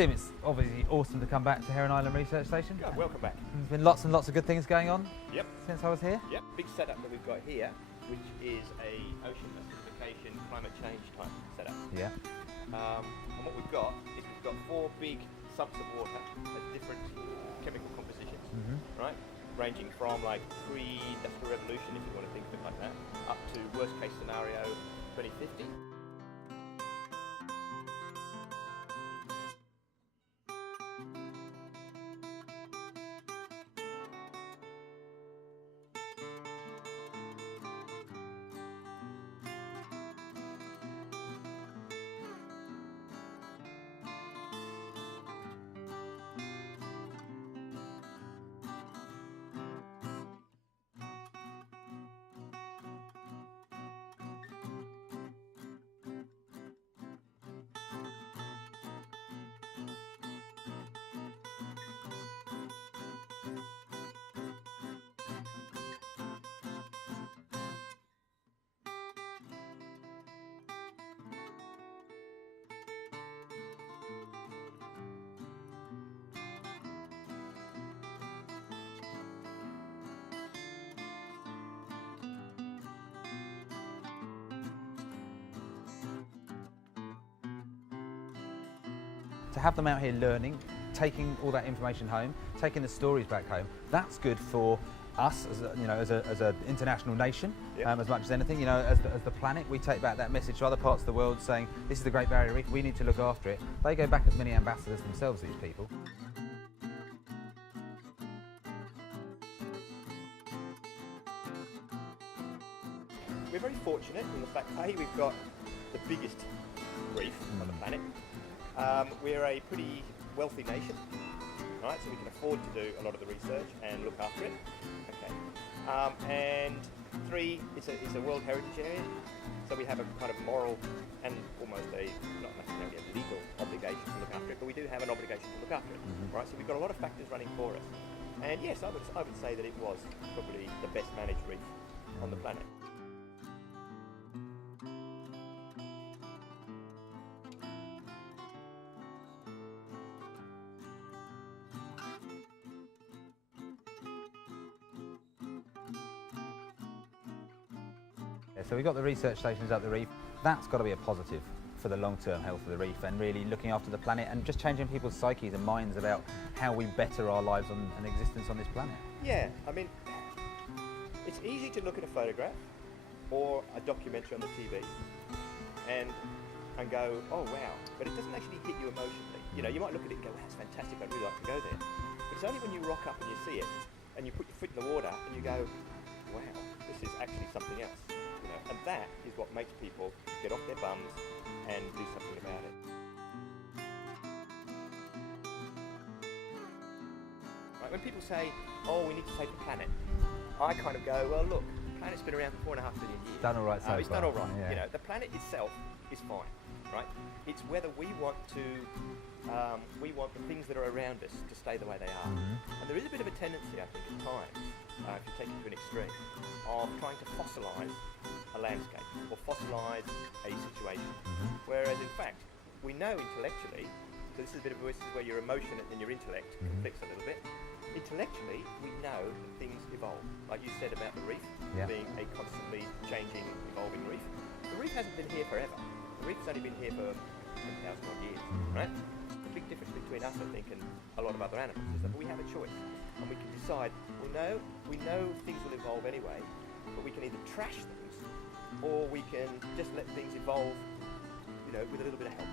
Tim, it's obviously awesome to come back to Heron Island Research Station. Yeah, welcome back. There's been lots and lots of good things going on. Yep. Since I was here. Yep. Big setup that we've got here, which is a ocean acidification climate change type setup. Yeah. And what we've got is we've got 4 big subs of water at different chemical compositions, right? Ranging from like pre-industrial revolution, if you want to think of it like that, up to worst case scenario 2050. To have them out here learning, taking all that information home, taking the stories back home, that's good for us as an international nation. Yep. As much as anything, as the planet, we take back that message to other parts of the world saying this is the Great Barrier Reef, we need to look after it. They go back as many ambassadors themselves, these people. We're very fortunate in the fact that we've got the biggest reef on the planet. We're a pretty wealthy nation, right? So we can afford to do a lot of the research and look after it. Okay. And 3, it's a World Heritage Area, so we have a kind of moral and almost not necessarily a legal obligation to look after it, but we do have an obligation to look after it, right? So we've got a lot of factors running for us. And yes, I would say that it was probably the best managed reef on the planet. So we've got the research stations up the reef. That's got to be a positive for the long-term health of the reef and really looking after the planet and just changing people's psyches and minds about how we better our lives and existence on this planet. Yeah, I mean, it's easy to look at a photograph or a documentary on the TV and go, oh wow, but it doesn't actually hit you emotionally. You might look at it and go, wow, that's fantastic, I'd really like to go there. But it's only when you rock up and you see it and you put your foot in the water and you go, wow, this is actually something else. And that is what makes people get off their bums and do something about it. Right, when people say, oh, we need to save the planet, I kind of go, well, look, the planet's been around for 4.5 billion years. Done all right so far. It's done all right. Yeah. The planet itself is fine, right? It's whether we want to, we want the things that are around us to stay the way they are. And there is a bit of a tendency, I think, at times, if you take it to an extreme, of trying to fossilise a landscape or fossilise a situation. Whereas in fact, we know intellectually, so this is where your emotion and your intellect conflicts a little bit. Intellectually, we know that things evolve. Like you said about the reef being a constantly changing, evolving reef. The reef hasn't been here forever. The reef's only been here for 10,000 odd years, right? The big difference between us, I think, and a lot of other animals is that we have a choice. And we can decide, we know things will evolve anyway, but we can either trash things or we can just let things evolve, with a little bit of help.